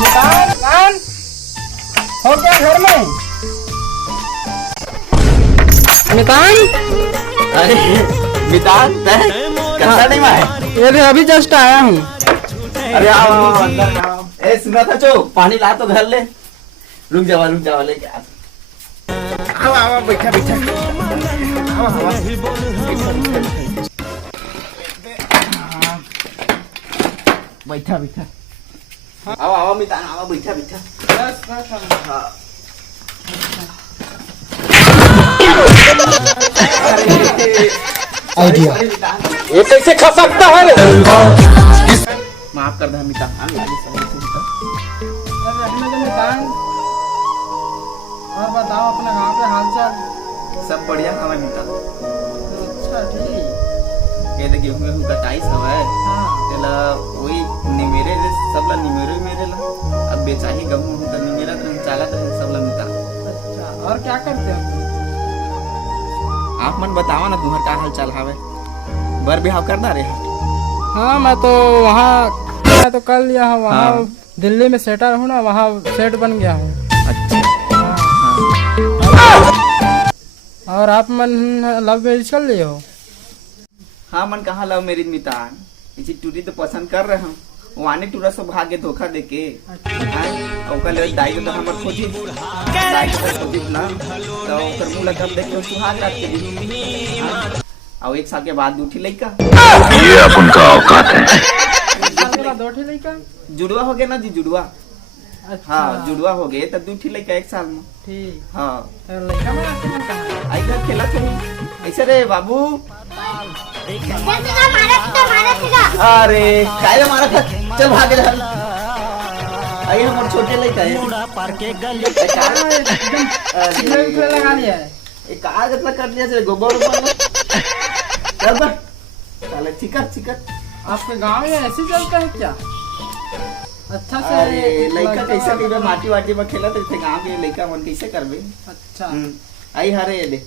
मितान हो गया घर में? मितान, अरे मितान कैसा नहीं मैं? ये भी अभी जस्ट आया हूँ। अरे आओ अंदर आओ। ए सुना था जो पानी ला तो घर ले। रुक जाओ लेके आ। आओ बैठा बैठा आओ मितान आओ बैठा हाँ। आइडिया ये कैसे खा सकता है? माफ कर दे मितान। और बताओ अपना गाँव के हाल चाल। सब बढ़िया हवा मितान। अच्छा ठीक। ये देखिए गेहूं कटाई सब है। हाँ। तेला वही निमेरे सबला निमेरे मेरे ला अब बेचाही गेहूं का निमेरा तो चाला तो सबला मिता। अच्छा और क्या करते हो? आप मन बतावा ना तुम्हार का हाल चाल हावे? बर बिहाव करना रे? हाँ मैं तो कल यहाँ वहाँ हाँ। दिल्ली में सेटल हूँ ना, वहाँ सेट बन गया हूँ। अच्छा और आप मन लव मैरिज कर लिए हो? हाँ मन कहाँ लव मैरिज मितान। इसी टूरी तो पसंद कर रहे हम वाने टूरा सब भागे धोखा देके। ओकर ले दाई तो हमर खोजी दाई तो खोजी ना तो ओकर मुंह लगा देखे सुहाग रात के दिन। और एक साल के बाद दूठी लइका। ये अपन का औकात है। एक साल के बाद दो ठे लड़का? जुड़वा हो गया ना जी जुड़वा। अच्छा। हाँ जुड़वा हो गए तब दूठी लइका एक साल में। ठीक। हाँ तो लड़का में आपके मन कहाँ है? आई घर खेला थे ऐसे रे बाबू। अरे काय मारा था चल भागे जा। आई हमारे छोटे लइका है। एकदम लगा लिया है। एक कार कितना कर लिया से गोबर ऊपर चल बा चल चिकर आपके गांव में ऐसे चलता है क्या? अच्छा से अरे लइका कैसे कइबे माटी वाटी में खेलत थे गांव के लइका मन कैसे करबे? अच्छा। आई हरे ले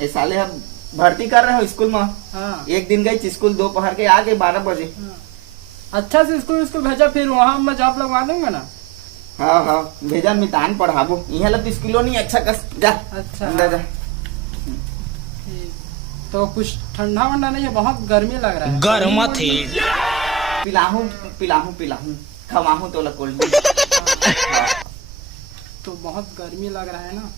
ए साले हम भर्ती कर रहे हो स्कूल में। हाँ। एक दिन गई स्कूल दोपहर के आ गए 12 बजे। अच्छा से स्कूल भेजा, फिर वहाँ मैं जॉब लगवा दूंगा ना। हाँ भेजा मितान पढ़ाबो यहाँ लग स्कूलों नहीं अच्छा कर जा। अच्छा अंदर जा। तो कुछ ठंडा वंडा नहीं है, बहुत गर्मी लग रहा है। गर्म थे पिलाहूं खवाहूं तो कोल्ड तो बहुत गर्मी लग रहा है ना।